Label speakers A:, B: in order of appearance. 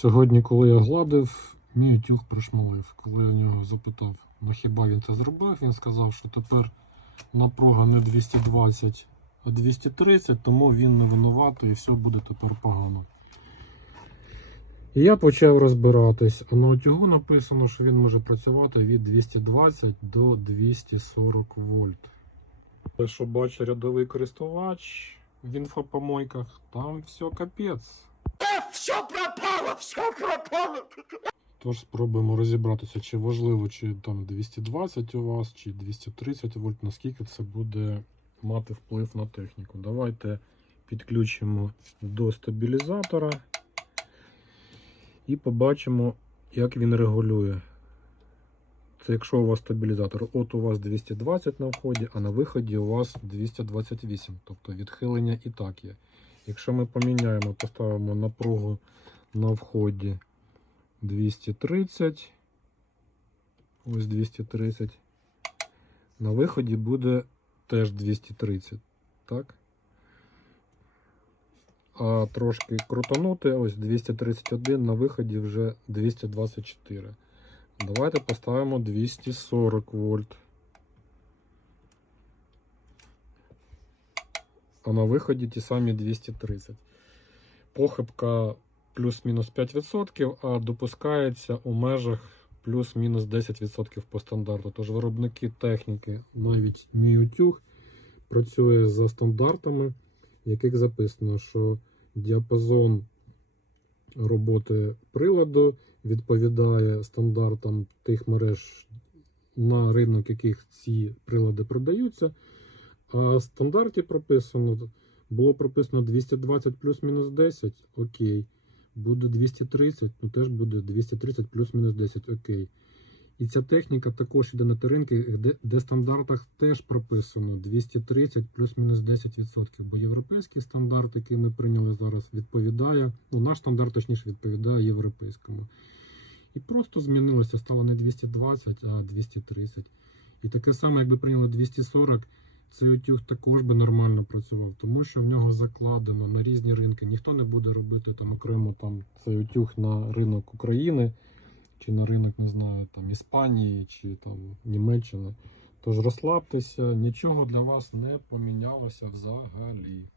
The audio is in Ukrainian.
A: Сьогодні, коли я гладив, мій утюг пришмалив. Коли я нього запитав, ну хіба він це зробив, він сказав, що тепер напруга не 220, а 230, тому він не винуватий і все буде тепер погано. І я почав розбиратись, а на утюгу написано, що він може працювати від 220 до 240 вольт. Те, що бачить рядовий користувач в інфопомойках, там все капець.
B: Все пропало, все пропало.
A: Тож спробуємо розібратися, чи важливо, чи там 220 у вас, чи 230 вольт, наскільки це буде мати вплив на техніку. Давайте підключимо до стабілізатора і побачимо, як він регулює. Це якщо у вас стабілізатор, от у вас 220 на вході, а на виході у вас 228, тобто відхилення і так є. Якщо ми поміняємо, поставимо напругу на вході 230. Ось 230. На виході буде теж 230. Так? А трошки крутанути, ось 231, на виході вже 224. Давайте поставимо 240 вольт. А на виході ті самі 230. Похибка плюс-мінус 5%, а допускається у межах плюс-мінус 10% по стандарту. Тож виробники техніки, навіть мій працює за стандартами, в яких записано, що діапазон роботи приладу відповідає стандартам тих мереж, на ринок яких ці прилади продаються. В стандарті прописано, було прописано 220 плюс-мінус 10, окей. Буде 230, ну теж буде 230 плюс-мінус 10, окей. І ця техніка також йде на ті ринки, де, де стандартах теж прописано 230 плюс-мінус 10%. Бо європейський стандарт, який ми прийняли зараз, відповідає, ну наш стандарт точніше відповідає європейському. І просто змінилося, стало не 220, а 230. І таке саме, якби прийняли 240, цей утюг також би нормально працював, тому що в нього закладено на різні ринки. Ніхто не буде робити там окремо там цей утюг на ринок України, чи на ринок, не знаю, там Іспанії, чи там Німеччини. Тож розслабтеся, нічого для вас не помінялося взагалі.